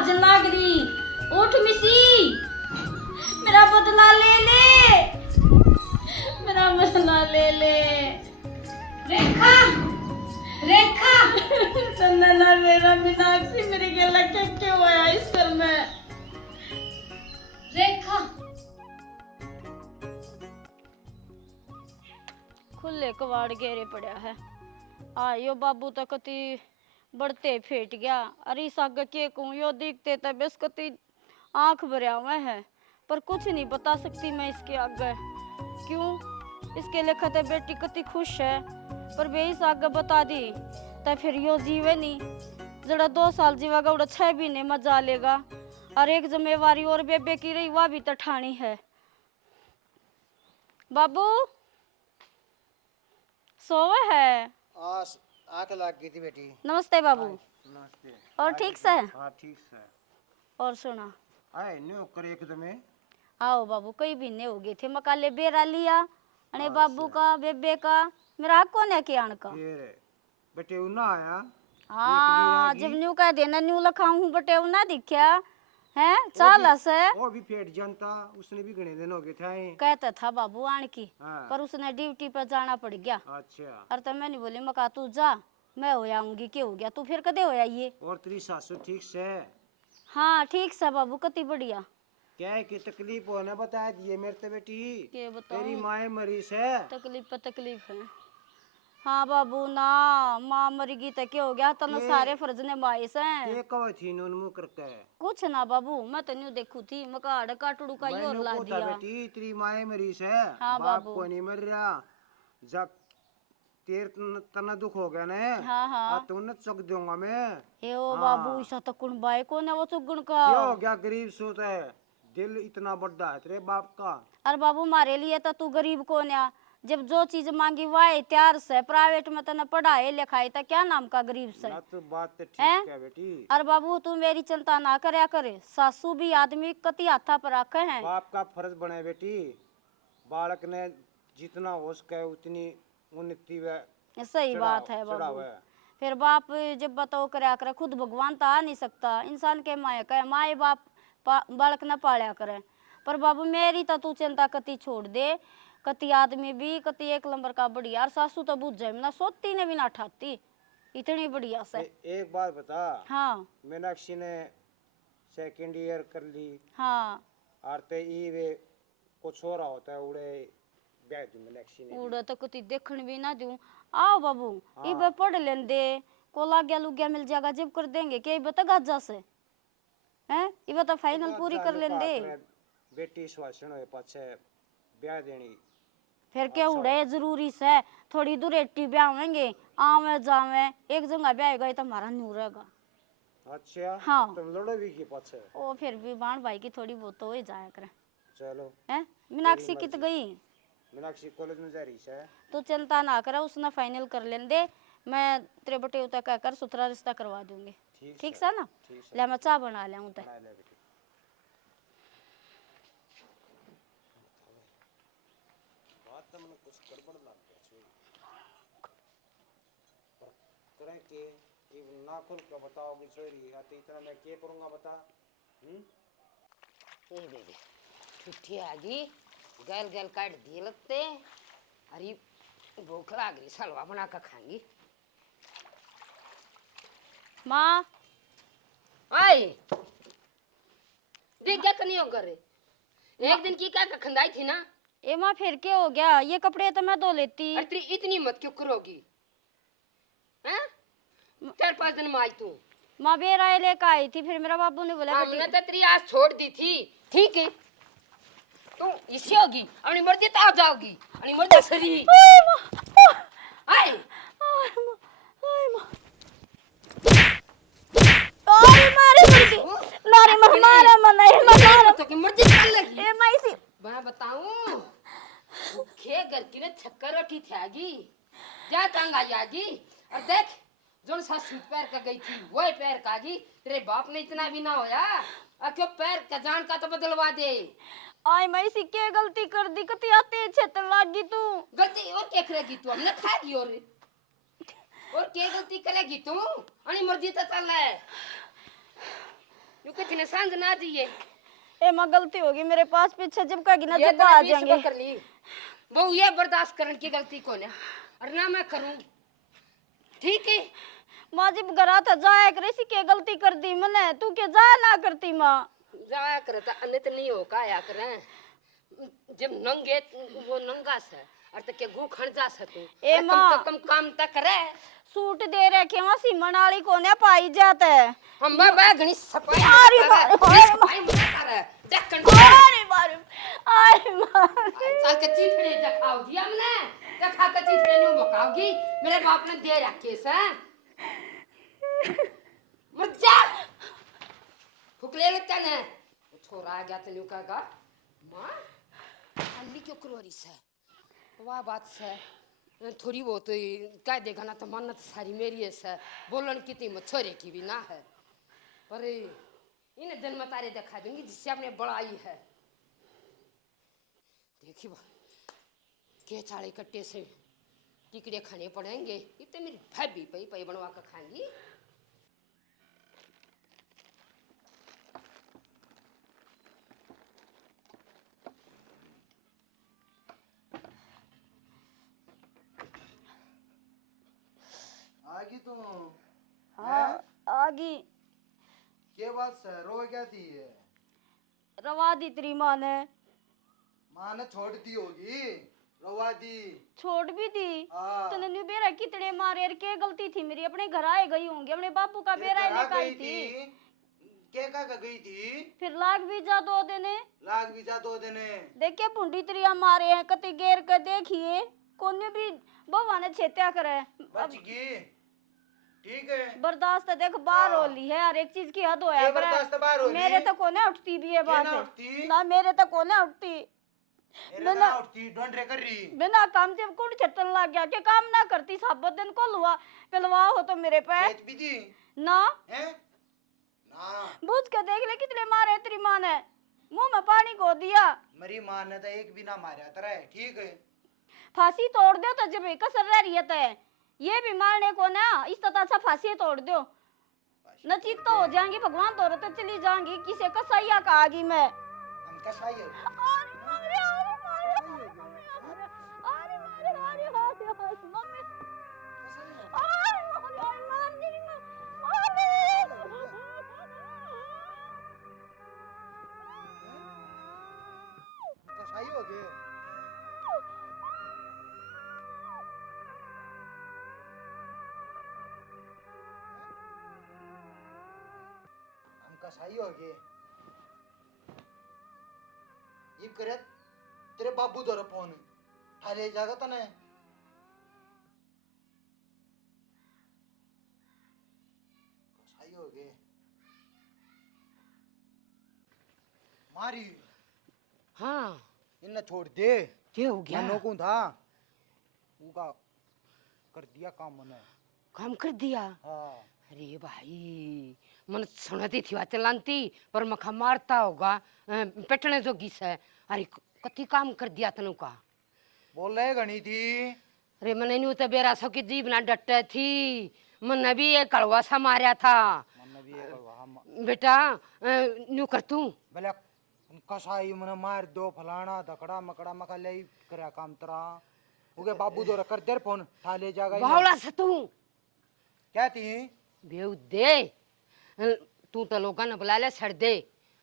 भाजन लाग रही। उठ मिसी, मेरा बदला ले ले, मेरा बदला ले ले। रेखा, रेखा, चंदना मेरा मीनाक्षी मेरी गला क्या क्यों आया इस घर में? रेखा। खुले कवाड़ घेरे पड़ा है। आयो बाबू तो कति बढ़ते फेट गया। अरे साग के कहूँ यो दिखते तब बस कति आंख भरिया हुआ है, पर कुछ नहीं बता सकती मैं इसके आगे। क्यों इसके लिए खते बेटी कति खुश है, पर बे इस आगे बता दी तब फिर यो जीवे नहीं। जरा 2 साल जीवेगा उड़ा 6 महीने मजा लेगा। और एक जिम्मेवारी और बेबे की रही वह भी तो ठानी है। बाबू सोवे है? आंख लग गई थी बेटी। नमस्ते बाबू। नमस्ते। और ठीक से? हाँ ठीक से। और सुना आए न्यू कर एकदम। आओ बाबू कई महीने हो गए थे मकाले बेरा लिया अने बाबू का बेबे का मेरा हक कौन है कि आन का? फिर बेटे उना आया। हाँ जब न्यू कह देना न्यू लखाऊं हूँ बटे ना दिखा है चाल से वो भी पेट जनता उसने भी घने दिन हो गए थे। कहता था बाबू आन की। हाँ। पर उसने ड्यूटी पर जाना पड़ गया। अच्छा। और तो मैं नहीं बोली मका तू जा मैं हो आऊंगी। क्या हो गया तू फिर कदे हो ये? और तेरी सासू ठीक से? हाँ ठीक से बाबू कति बढ़िया। क्या है कि तकलीफ हो ना बता दिए मेरे तो बेटी। के बताऊं? तेरी माए मरी से। तकलीफ पे तकलीफ है। हाँ बाबू ना माँ मर गई तो क्या हो गया? तो सारे फर्ज ने माइस हैं। ये कव थी नून मुंह करके? कुछ ना बाबू मैं तो न्यू देखू थी मकाड़ काटड़ू का ही और ला मैंने दिया। बेटी तेरी माए मरी से। हाँ बाप बाबू। को नहीं मर रहा। जब तेरे तना दुख हो गया ने। हाँ हाँ तो उन्हें चुक दूंगा मैं। ए ओ हाँ। बाबू ऐसा तो कुण बाई कौन है वो चुगण का? क्या हो गया? गरीब सोच है। दिल इतना बड़ा है तेरे बाप का। अरे बाबू मारे लिए तो तू गरीब कौन है? जब जो चीज मांगी वाई त्यार से प्राइवेट में तने पढ़ाए लिखाई तो क्या नाम का गरीब से? ना तो बात तो ठीक हैं? है बेटी। अरे बाबू तू मेरी चिंता ना करया करे। सासू भी आदमी कति हाथा पर रखे हैं। बाप का फर्ज बने बेटी। बालक ने जितना हो सके उतनी उन्नति व सही बात है बाबू। चढ़ावे। फिर बाप जब बताओ करया करे खुद भगवान तो आ नहीं सकता। इंसान के माए कहे माए बाप बालक न पाया करे। पर बाबू मेरी तो तू चिंता कति छोड़ दे। कति आदमी भी कति एक नंबर का बढ़िया और सासू तो बुझ जाए ना सोती ने भी ना ठाती इतनी बढ़िया से। एक बात बता। हाँ मीनाक्षी ने सेकंड ईयर कर ली। हाँ आरते ई वे कुछ हो रहा होता है उड़े ब्याह दूं मीनाक्षी ने। उड़ा तो कति देखण भी ना दूं। आओ बाबू हाँ। इबे पढ़ लेंदे को लाग्या लुग्या मिल जाएगा जब कर देंगे के इबे तो गाजा से हैं इबे तो फाइनल पूरी कर लेंदे। बेटी स्वासन होए पाछे ब्याह देनी। फिर क्या उड़े जरूरी से थोड़ी दूर एट्टी ब्याहेंगे आवे जावे एक जगह ब्याह गए तो हमारा न्यू रहेगा। अच्छा। हाँ। तुम लड़ो भी की पाछे। ओ फिर भी बाण भाई की थोड़ी बहुत हो ही जाया करे। चलो। हैं मीनाक्षी कित गई? मीनाक्षी कॉलेज में जा रही है। तू चिंता ना करे उसने फाइनल कर लेंदे। मैं तेरे बटे उतर कहकर सुथरा रिश्ता करवा दूंगी। ठीक से ना? ले मैं चाय बना ले उते। बात तो मैंने कुछ गड़बड़ लग गया करे के ये ना खुल के बताओगी चोरी आती इतना मैं क्या करूंगा बता। ए बेबी छुट्टी आ गई गल गल काट दिए लगते। अरे भूख लग रही सलवा बना कर खाएंगी। माँ आई देख क्या करनी हो करे एक दिन की क्या खंदाई थी ना। ए माँ फिर क्या हो गया? ये कपड़े तो मैं धो लेती। अरे तेरी इतनी मत क्यों करोगी? हैं 4-5 दिन में आई तू। माँ बेराए लेकर आई थी फिर मेरा बाबू ने बोला हमने तो तेरी आज छोड़ दी थी। ठीक है तू इसी होगी अपनी मर्जी तो आप जाओगी अपनी मर्जी सरी। आई नारी मारा मना तो की मर्जी कर लेगी। ए माँ इसी मैं बताऊं भूखे घर की ने छक्कर रोटी थी क्या तंग आई आगी। और देख जोन सा सूट पैर का गई थी वही पैर का आगी। तेरे बाप ने इतना भी ना होया और क्यों पैर का जान का तो बदलवा दे। आई मैं इसी क्या गलती कर दी कति आते छेतर लागी तू। गलती और क्या करेगी तू? हमने खाएगी और क्या गलती करेगी तू? अपनी मर्जी तो चल है तू कुछ ने सांझ ना दिए ए माँ गलती होगी मेरे पास, पीछे जब कहेगी ना ये जब तो आ 20 जाएंगे। कर ली बहू, ये बर्दाश्त करने की गलती कौन है और ना मैं करूं, ठीक है। माँ जब घर था जाया करे, इसी के गलती कर दी मैंने, तू के जाया ना करती माँ। जाया करे तो अन्य तो नहीं हो का या करे जब नंगे वो नंगा से और तक के गु खण जा सकूं, ए कम माँ तो कम काम तक करे। सूट दे रखे वहाँ सीमन वाली कोने पाई जाता है। हम बाबा घणी सफाई अरे करे, मारे, घणी अरे सफाई मत करे देखन अरे मारे, अरे मारे। साल के चिथड़े दिखाओगी हमने, देखा के चिथड़े न्यू बकाओगी, मेरे बाप ने दे रखे से मत जा फुकले लेते ने छोरा आ गया तो न्यू कहेगा माँ अल्ली क्यों करोरी से वाह बात से थोड़ी बहुत कह देगा ना तो मानना तो सारी मेरी है से बोलन कितनी मछोरे की भी ना है, पर इन्हें दिन में तारे दिखा दूंगी जिससे आपने बड़ाई है। देखिए के चाले कट्टे से टिकड़े खाने पड़ेंगे, इतने मेरी भाभी पई पई बनवा कर खाएंगी। आगी तुम? हाँ आगी। के बात से रो क्या थी ये? रवा दी तेरी माँ ने। माँ ने छोड़ दी होगी, रवा दी। छोड़ भी दी। हाँ। तने न्यू बेरा कितने मारे यार, के गलती थी मेरी, अपने घर आए गई होंगी, अपने बापू का बेरा ही लेकर आई थी। के का गई थी? फिर लाग भी जा 2 देने। लाग भी जा 2 देने। देखे पुंडी त्रिया मारे हैं, कति गेर कर देखिए कोने भी बवा ने छेत्या करे। बच गई, ठीक है। बर्दाश्त देख बाहर हाँ। होली है, हर एक चीज की हद होया ये बर्दाश्त बाहर होली? मेरे तो कोने उठती भी है बात ना है। उठती? ना मेरे तो कोने उठती। ना उठती, डोंट रे कर रही। बिना काम से कुड़ छटन लग गया कि काम ना करती, साबत दिन को लुआ पिलवा हो तो मेरे पे खेत भी दी ना हैं? ना बूझ के देख ले कितने मारे तेरी माँ ने, मुंह में पानी को दिया। मेरी माँ ने तो एक भी ना मारा तेरा, ठीक है। फांसी तोड़ दो तो जब कसर रह रही है, ये भी मारने को ना, इस तरह अच्छा फांसी तोड़ दो, नचीत तो हो जाएंगी भगवान, तो तो चली जाएंगी, किसे कसैया का आगी मैं। हम कसाई है। कसाई हो गए। हम कसाई हो गए। ये करे तेरे बाबू द्वारा फोन ठाले जागा तने। कसाई हो गए मारी। हाँ इन्हें छोड़ दे। क्या हो गया? मनो को था उनका कर दिया काम मैंने। काम कर दिया? हाँ। अरे भाई मन सुनती थी चलानती पर मखा मारता होगा पेटने जोगी से। अरे कति काम कर दिया तनु का? बोल रहे गणी थी। अरे मैंने न्यू तो बेरा सो की जीभ ना डटे थी, मन भी ये कड़वा सा मारा था। मन भी एक बेटा न्यू कर तू भले कसाई मन मार दो फलाना धकड़ा मकड़ा मका ले करा काम तरा उगे बाबू दो कर दे फोन ठाले जागा। बावला से तू क्या थी? बेउ दे तू तो लोग न बुला ले छड़ दे।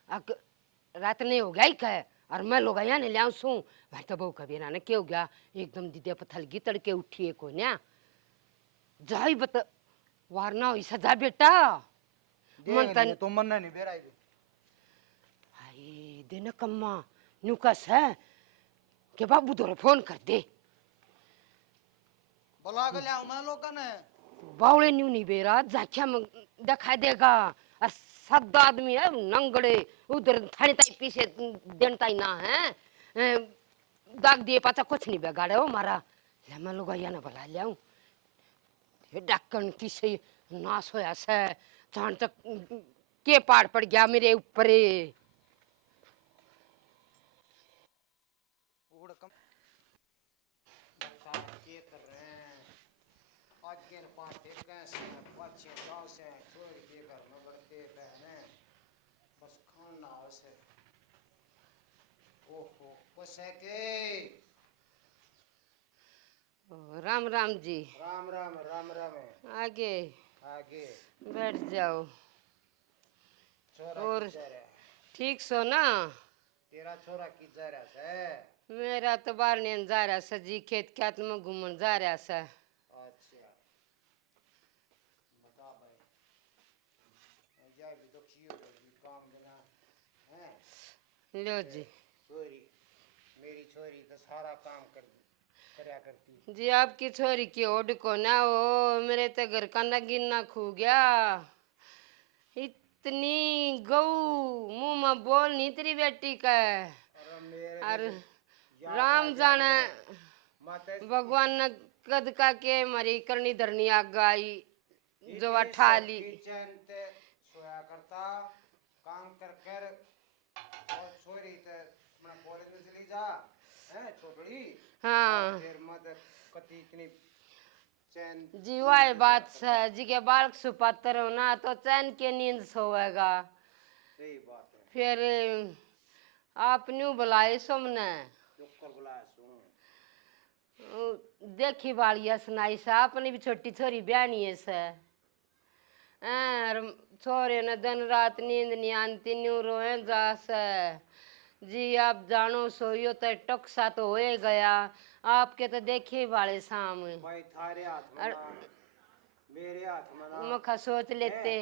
रात नहीं हो गया ही कह और मैं लोग यहाँ नहीं लिया सू भाई तो बहु कभी ना क्या हो गया एकदम दीदे पथल गी तड़के उठिए को ना जाई बता वारना हो सजा बेटा मन तन तुम मन नहीं बेराई भाई दिन कम्मा नुकस है के बाबू दो फोन कर दे बुला के लिया मैं लोग ने बावले न्यू नहीं बेरा जाख्या दिखा देगा और सब आदमी है नंगड़े उधर थाने ताई पीछे देन ताई ना है दाग दिए पाचा कुछ नहीं बिगाड़े हो मारा ले मैं लोग आया ना बुला लिया ये डक्कन किसे नाश होया से चांद तक के पार पड़ गया मेरे ऊपर ये कर रहे हैं आज के पाटे कैसे बच्चे गांव से छोड़ के घर में बढ़ते पहने ओहो कैसे के राम राम जी। राम राम राम राम। आगे आगे बैठ जाओ। छोरा और किधर है? ठीक सो ना? तेरा छोरा किधर है? मेरा तो बाहर नहीं जा रहा सा जी, खेत खात में घूमन जा रहा सा। अच्छा बता भाई, जा भी तो कियो भी काम बना है। लो जी। छोरी मेरी छोरी तो सारा काम करया करती। जी आपकी छोरी की ओड को ना हो, मेरे तो घर का ना गिनना खू गया। इतनी गऊ मुंह में बोल नहीं तेरी बेटी का। और मेरे और भी तो याद आ राम गया जाने ने। माते भगवान ने कद का के मरी करनी धरनी आ गई जो अठा ली। किचन ते सोया करता काम कर कर, और छोरी ते अपना कॉलेज में चली जा है छोटड़ी। और हाँ फिर मत कति इतनी चैन जी नींद वही से सोया बात करता। है जी के बालक सुपात्र हो ना तो चैन के नींद सोएगा। सही बात है। फिर आप न्यू बुलाए सोमने डॉक्टर बुलाया सुन। देखी बालिया सुनाई सा अपनी भी छोटी छोरी बयानी है से। और छोरे ने दिन रात नींद नहीं आती न्यू रोए जा से। जी आप जानो सोयो तो टक्सा तो होए गया। आपके तो देखे वाले सामने भाई थारे हाथ में ना मेरे हाथ में ना मुखा सोच लेते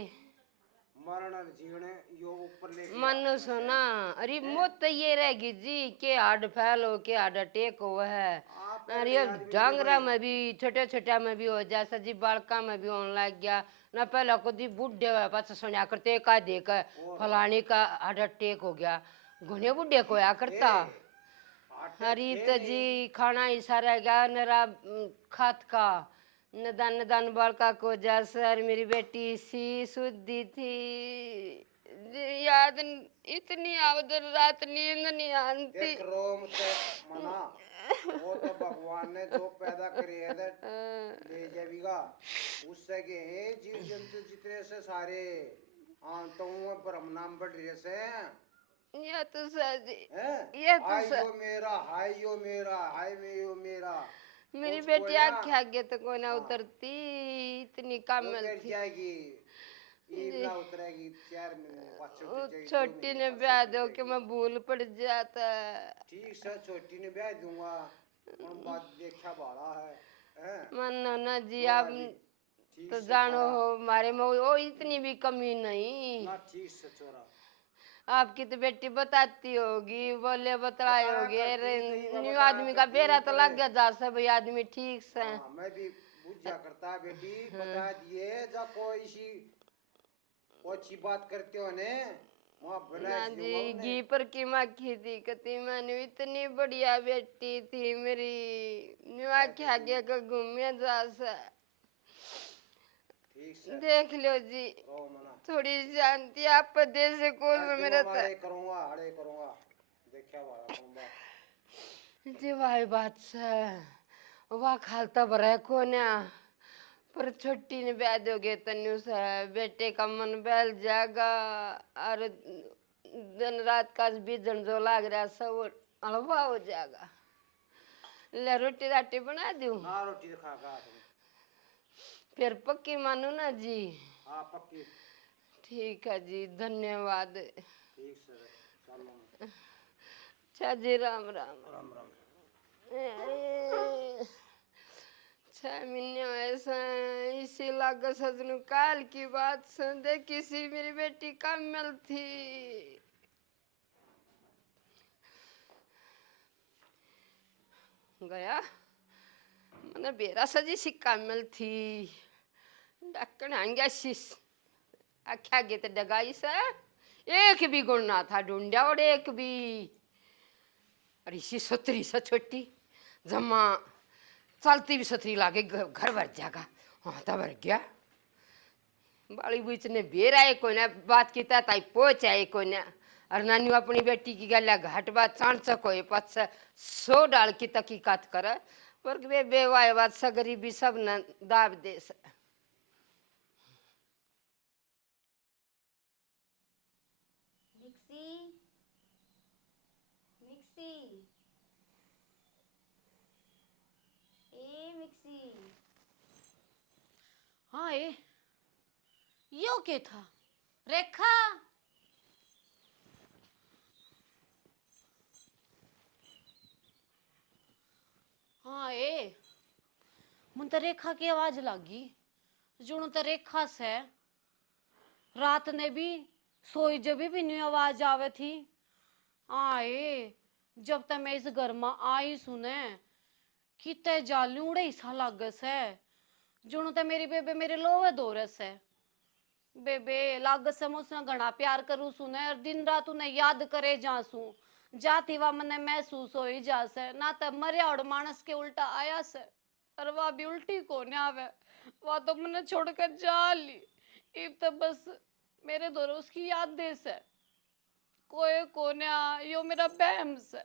मरण और जीवन यो ऊपर लेके हाथ मन में से सुना। अरे हैं? मौत तो ये रहेगी जी के हार्ड फेल हो के हार्ट अटैक हो है। आप अरे पहले ये आदमी थे डांगरा भाई। में भी छोटे छोटे में भी हो जैसा जी बालका में भी होने लग गया ना। पहले को जी बुढ़े हुए पास सुना करते का देख और फलाने का हार्ट अटैक हो गया। घुने बुढ़े को या करता। अटैक हरी थे तो नहीं। जी खाना ही सारा गया नरा खात का नदान नदान बालका को जैसे मेरी बेटी सी शुद्धि थी जी, याद इतनी आवदन रात नींद नहीं आती। देख रोम ते मना, वो तो भगवान ने जो पैदा करे है ले जाएगा उससे के हैं जीव जंतु जितने से सारे तो ब्रह्म नाम बढ़ रहे से ये तो सही हैं। ये तो हाय यो मेरा हाय यो मेरा हाय में यो मेरा मेरी उसको बेटी है ना। आँखें आगे तो कोई ना हाँ उतरती इतनी कामल उतर थी जाएगी। ईम जी। ना उतरेगी 4 महीने बाद वो उतर जाएगी, 2 छोटी महीने ने बाद ब्याह उतर दो कि जाएगी। मैं भूल पड़ जाता। ठीक से छोटी ने ब्याह दूंगा उन बात देखा बाड़ा है हैं। मन ना जी आप छोरा भी ठीक तो से जानो थारा हो हमारे में वो इतनी भी कमी नहीं। ना ठीक से छोरा आपकी तो बेटी बताती होगी बोले बतलाए बताया होगे करती तो ये न्यू बताया आदमी का करती बेरा तो पर लग गया जा सब आदमी ठीक से। हाँ मैं भी बुझा करता बेटी बता दिए जा कोई सी अच्छी बात करते हो ने वहाँ ना बनाए दूंगा जी उन्हें। घी पर की माखी थी कती मैंने इतनी बढ़िया बेटी थी मेरी न्यू आके आगे का घूमे जा सा। ठीक से देख लो जी रो मना थोड़ी शांति आप दे से को मैं दुआ मेरा मारे करूंगा हड़े करूंगा देखा बाड़ा कौन बात। जी वाही बात से वाह खालता भरा को ना पर छोटी ने ब्याह दोगे तन्यू से बेटे का मन बैल जाएगा। और दिन रात का बीजन जो लाग रहा सब हलवा हो जाएगा। ले रोटी राटी बना दूं ना रोटी तो खा खा तुम। फिर पक्की मानो ना जी। हाँ पक्की। ठीक है जी धन्यवाद। ठीक से चलो अच्छा जी राम राम। राम राम। 6 महीने ऐसा इसी लाग सजनु काल की बात सुन दे किसी मेरी बेटी कमल थी। गया मैंने बेरा सजी सी कमल थी डकन आंगा शीश आख्या गे तो डगाई से एक भी गुण ना था ढूंढा और एक भी। अरे सी सतरी सा छोटी जमा चलती भी सतरी लागे घर भर जागा हाँ तो भर गया बाली बीच ने बेर आए कोई ना बात की ताई पोच आए कोई ना। और नानी अपनी बेटी की गला घाट बात चाण सको पच 100 डाल की तकीकात कर पर वे बेवाए बात सा गरीबी सब न दाब दे से। मिक्सी मिक्सी मिक्सी ए मिक्सी। हाँ यो क्या था? रेखा, हाँ मुन तो रेखा की आवाज लागी। जुण तो रेखा से रात ने भी सोई जब भी नहीं आवाज आवे थी। जब तक मैं इस घर में आई सुने किते जालूड़े सा लागस है। जुण तो मेरी बेबे मेरे लोवे दोरस है। बेबे लागस से मुझसे घना प्यार करू सुने और दिन रात उन्हें याद करे जासू। जाती वा मने महसूस हो ही जासे ना तो मरिया और मानस के उल्टा आया से। और वह भी उल्टी कोने आवे, वह तो मने छोड़कर जा ली। इब तो बस मेरे दौर उसकी याद दे से कोई कोने यो मेरा बहम से।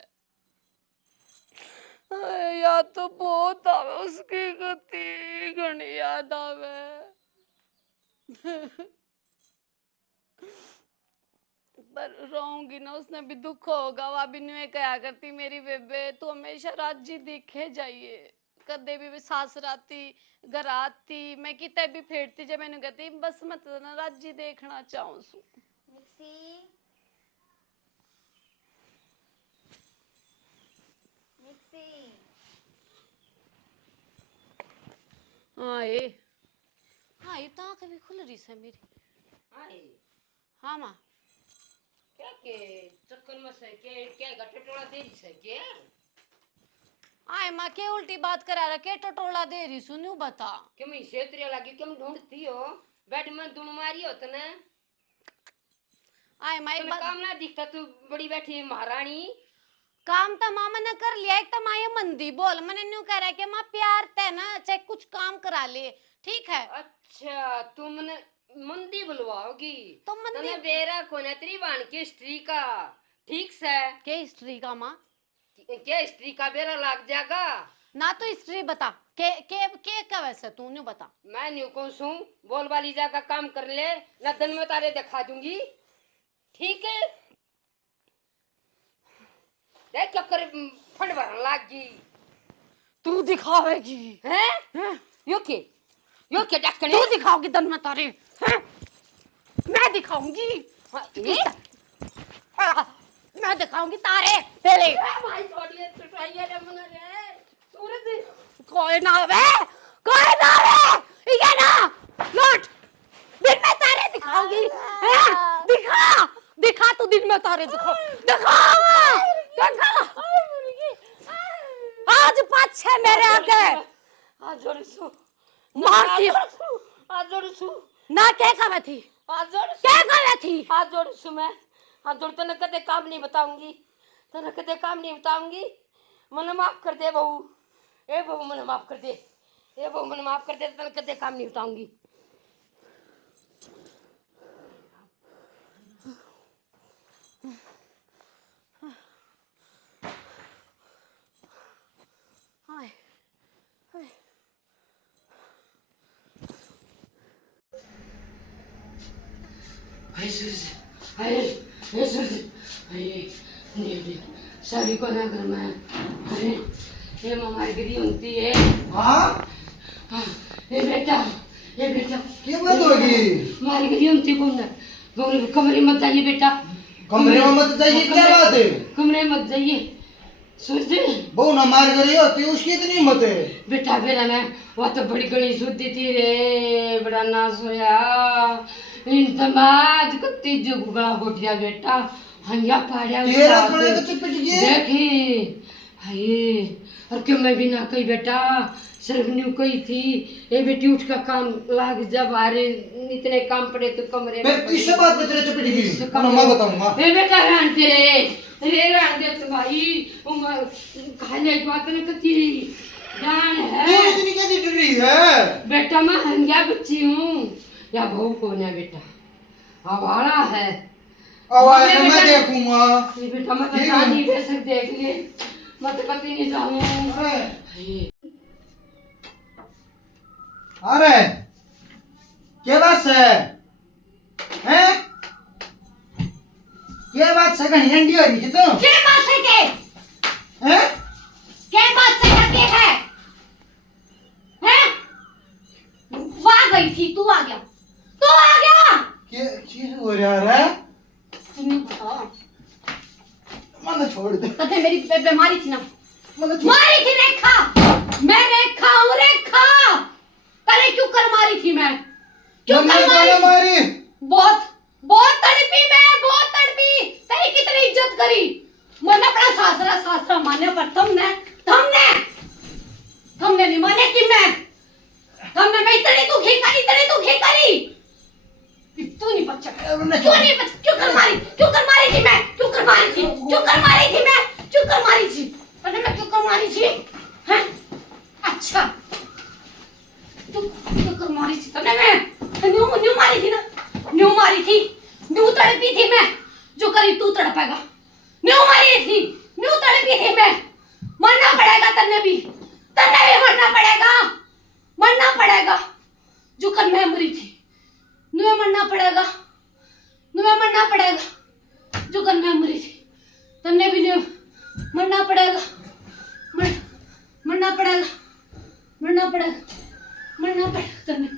याद तो बहुत आवे उसकी, गति घनी याद आवे। पर रहूंगी ना उसने भी दुख होगा। वह भी नहीं कहा करती मेरी बेबे तू हमेशा राजी दिखे जाइए। कदे भी सास राती घर आती मैं किते भी फेरती जब मैंने कहती बस मत ना राजी देखना चाहूं सू। Mixie mixie. हाँ तो आंखें भी खुल रही से मेरी। आए हाँ माँ, क्या के चक्कर में से क्या गट्टे टोला दे रही से क्या? माँ के उल्टी बात करा रखे टटोला दे रही सुनू बता। क्यों मैं क्षेत्रीय लगी क्यों ढूंढती हो? बेड में दुन मारी हो तने? माँ एक तने बात काम ना दिखता तू बड़ी बैठी है महारानी। काम तो माँ मैंने कर लिया। एक तो माँ ये मंदी बोल मैंने न्यू कह रहा है कि माँ प्यार ते ना चाहे कुछ काम करा ले ठीक है। अच्छा तुमने मंदी बुलवाओगी तो मंदी तने बेरा कोने तेरी बाण की स्त्री का ठीक से के हिस्ट्री का माँ क्या स्त्री का बेरा लग जाएगा? ना तो हिस्ट्री बता के का वैसे तू न्यू बता। मैं न्यू कौन सू बोल वाली जाकर काम कर ले ना दिन में तारे दिखा दूंगी ठीक है। देख क्या कर फंड भरन लाग गई तू दिखावेगी हैं? यो के डकने तू दिखाओगी दन में तारे हैं? मैं दिखाऊंगी मैं दिखाऊंगी तारे पहले। भाई छोड़िए टुटाइए रे मन रे सूरज कोई ना वे ये ना लौट दिन में तारे दिखाऊंगी हैं? दिखा तू दिन में तारे दिखा आज 5-6 मेरे आगे आज जोड़ सु मारती आज जोड़ सु ना क्या कहा थी आज जोड़ क्या कहा थी आज जोड़ सु मैं आज जोड़ तने कदे काम नहीं बताऊंगी तने कदे काम नहीं बताऊंगी। मने माफ कर दे बहू ए बहू मने माफ कर दे ए बहू मने माफ कर दे तने कदे काम नहीं बताऊंगी। सभी को ना घर में अरे ये हमारी गिरी होती है। हाँ ये बेटा क्या बात होगी? हमारी गिरी होती कौन कमरे मत जाइए बेटा कमरे में मत जाइए क्या बात है? कमरे मत जाइए सोच दे बहू ना मार गई होती उसकी इतनी हिम्मत है? बेटा बेरा मैं वह तो बड़ी गणी शुद्धि थी रे बड़ा नाश होया इन समाज कत्ती जुगला होटिया बेटा हंगा पाड़िया तेरा कोने को चिपट गई देखी हाय और क्यों मैं भी ना कही बेटा सिर्फ न्यू कही थी ये बेटी उठ का काम लाग जब आ रहे इतने काम पड़े तो कमरे मैं इस बात पे तेरे चिपट गई मैं बताऊंगा। ए बेटा रहन दे रे रहन दे तो भाई उमर खाने की बात न कती जान है तू इतनी क्या दिख रही है? बेटा मैं हंगा बच्ची हूँ या बहू कौन है बेटा हवाड़ा है आवाज मैं देखूंगा। ये बेटा मैं तो जा नहीं दे सकते देख ले मैं तो कभी नहीं जाऊँ। अरे क्या बात है हैं? क्या बात है? कहीं हंडी हो रही है तो क्या बात है के हैं? क्या बात से करते हैं? हैं? वो आ गई थी, तू आ गया, तू आ गया। क्या हो रहा है? तुमने बताओ, मन छोड़ दे, तब मेरी बीमारी थी ना, मन छोड़। मारी थी रेखा, मैं रेखा हूँ रेखा। अरे क्यों कर मारी थी मैं, क्यों कर मारी? मारी बहुत बहुत तड़पी मैं, बहुत तड़पी। तेरी कितनी इज्जत करी, मैंने अपना सासरा सासरा माने पर तुमने तुमने तुमने नहीं माने कि मैं इतनी दुखी करी कि तू नहीं बच्चा, क्यों नहीं बच्चा, क्यों कर मारी थी मैं, क्यों कर मारी थी पता मैं क्यों कर मारी थी? हैं? अच्छा क्यों कर मारी थी तूने? मैं न्यू मारी थी ना, न्यू तड़पी थी मैं, जो करी तू तड़पेगा। न्यू तड़पी थी मैं, मरना पड़ेगा तन्ने भी मरना पड़ेगा, जो कर मैं मरी थी। न्यू मरना पड़ेगा, जो कर मैं मरी थी, तन्ने भी न्यू मरना पड़ेगा, मरना पड़ेगा तन्ने।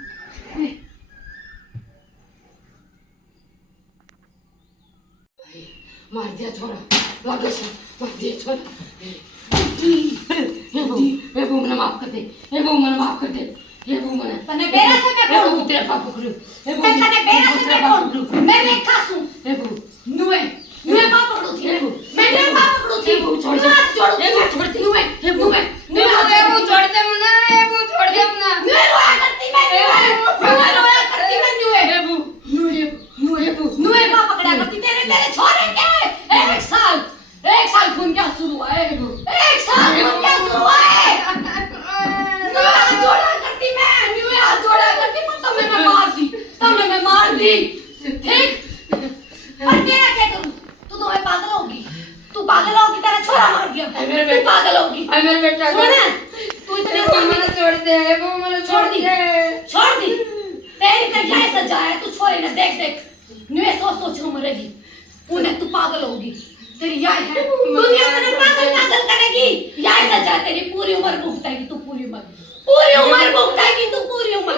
मार दिया छोरा, मार दिया छोरा। हे बहू मने माफ कर दे, हे बहू मने तने बेरा से मैं हे बहू बोलूं, तेरे पाप पकड़ू, हे मैं तने बेरा से मैं बोलूं, मैं रेखा हूं। हे बहू नुए पाप पकड़ू थी, मैं नुए पाप पकड़ू थी, छोड़ दे, छोड़ हे बहू छोड़ दे, नुए हे बहू छोड़ दे मना, हे बहू छोड़ दे मना, नुए रोया करती मैं, हे बहू नुए पाप पकड़ा करती तेरे छोरे के। एक साल खून क्या शुरू हुआ है, एक साल खून क्या शुरू हुआ है। नुए हाथ जोड़ा करती पर तुमने मैं मार दी, ठीक? पर तेरा क्या करूं, तू तो मैं पागल होगी, तेरा छोरा मार दिया, तू पागल होगी। हाय मेरे बेटा सुन, तू इतने मना छोड़ दे, हे बहू मने छोड़ दी तेरी तो क्या सजा है, तू छोरी ने देख नुए सोच मरेगी, उन्हें तू पागल होगी, तेरी याद है दुनिया तेरे पागल करेगी, याद सजा तेरी पूरी उम्र भुगतेगी तू, पूरी उम्र भुगतेगी तू, पूरी उम्र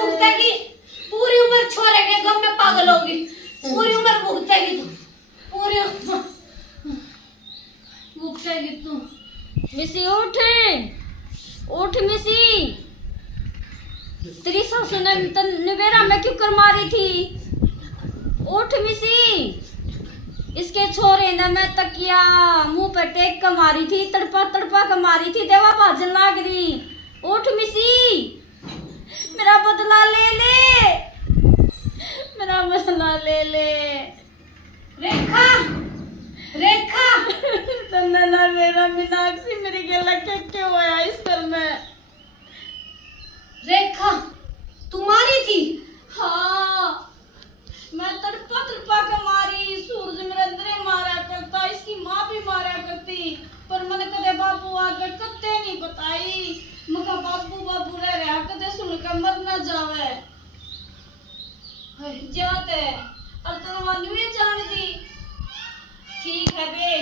भुगतेगी, पूरी उम्र छोरे के गम में पागल होगी, पूरी उम्र भुगतेगी तू, पूरी उम्र भुगतेगी तू। मिसी उठ मिसी, तेरी सासू ने नवेरा में क्यों कर मारी थी? उठ मिसी, इसके छोरे ने मैं तकिया मुंह पे टेक कर मारी थी, तड़पा कर मारी थी, देवा भाजन लाग रही। उठ मिसी, मेरा बदला ले ले। रेखा तन्ने ना मेरा मीनाक्षी मेरी गला क्या हुआ इस घर में? रेखा तू मारी थी? हाँ, मैं तड़पा के मारी, सूरज मेरे अंदर मारा करता, इसकी माँ भी मारा करती, पर मैंने कदे बाबू आगे कत्ते नहीं बताई, मका बाबू रह कदे सुन के मर ना जावे जाते, और तनवानी भी जान दी। ठीक है बे,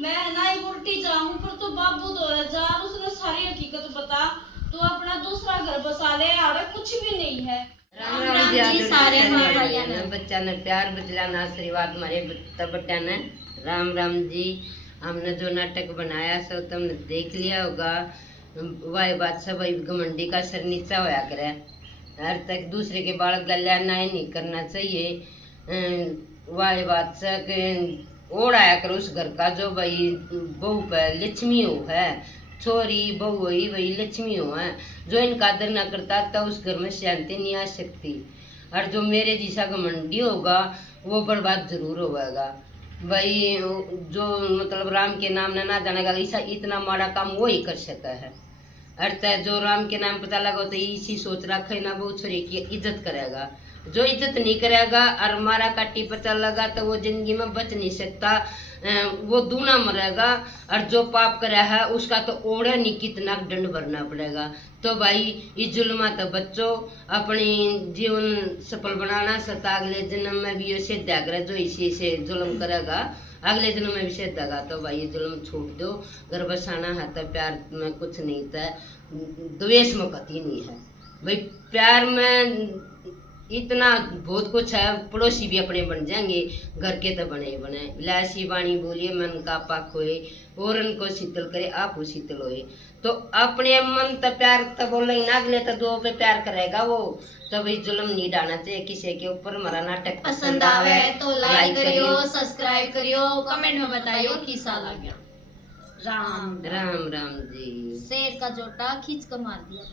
मैं ना ही उल्टी जाऊं, पर तू बाबू दो जा, उसने सारी हकीकत बता, तू अपना दूसरा घर बसा ले, आगे कुछ भी नहीं है। राम जी सारे भाइयों ने बच्चा ने प्यार बदलाना आशीर्वाद मारे बच्चा ने। राम जी, हमने जो नाटक बनाया सो तुमने देख लिया होगा। वह बात सब घमंडी का सर नीचा होया करे, हर तक दूसरे के बाल गल्या नहीं करना चाहिए। वह बात से ओढ़ आया करो उस घर का, जो भाई बहू पे लक्ष्मी हो है, छोरी बहू हुई वही लक्ष्मी हो है, जो इनका आदर न करता तो उस घर में शांति नहीं आ सकती। और जो मेरे जैसा घमंडी होगा वो बर्बाद जरूर होगा भाई। जो मतलब राम के नाम ने ना जानेगा, ऐसा इतना माड़ा काम वो ही कर सकता है। अर्थात जो राम के नाम पता लगा तो इसी सोच रखा है ना, वो छोरी की इज्जत करेगा। जो इज्जत नहीं करेगा और मारा काटी पता लगा तो वो जिंदगी में बच नहीं सकता, वो दूना मरेगा। और जो पाप करा है उसका तो ओढ़े नहीं कितना दंड भरना पड़ेगा। तो भाई इस जुल्मा तो बच्चों अपनी जीवन सफल बनाना सता अगले जन्म में भी ये सिद्ध करे जो इसी से जुल्म करेगा अगले जन्म में भी सिद्ध होगा। तो भाई ये जुल्म छोड़ दो, घर बसाना है तो प्यार में कुछ नहीं था, द्वेष में कति नहीं है भाई। प्यार में इतना बहुत कुछ है, पड़ोसी भी अपने बन जाएंगे, घर के तो बने ही बने। विलासी वाणी बोलिए मन का पाक होए और उनको शीतल करे आप शीतल होए। तो अपने मन तो प्यार तो बोले ना, अगले तो दो पे प्यार करेगा वो। तो भाई जुल्म नहीं डालना चाहिए किसी के ऊपर। हमारा नाटक पसंद आवे तो लाइक करियो, सब्सक्राइब करियो, कमेंट में बताइयो कैसा लगा। राम राम राम जी। शेर का जोटा खींच कर मार दिया।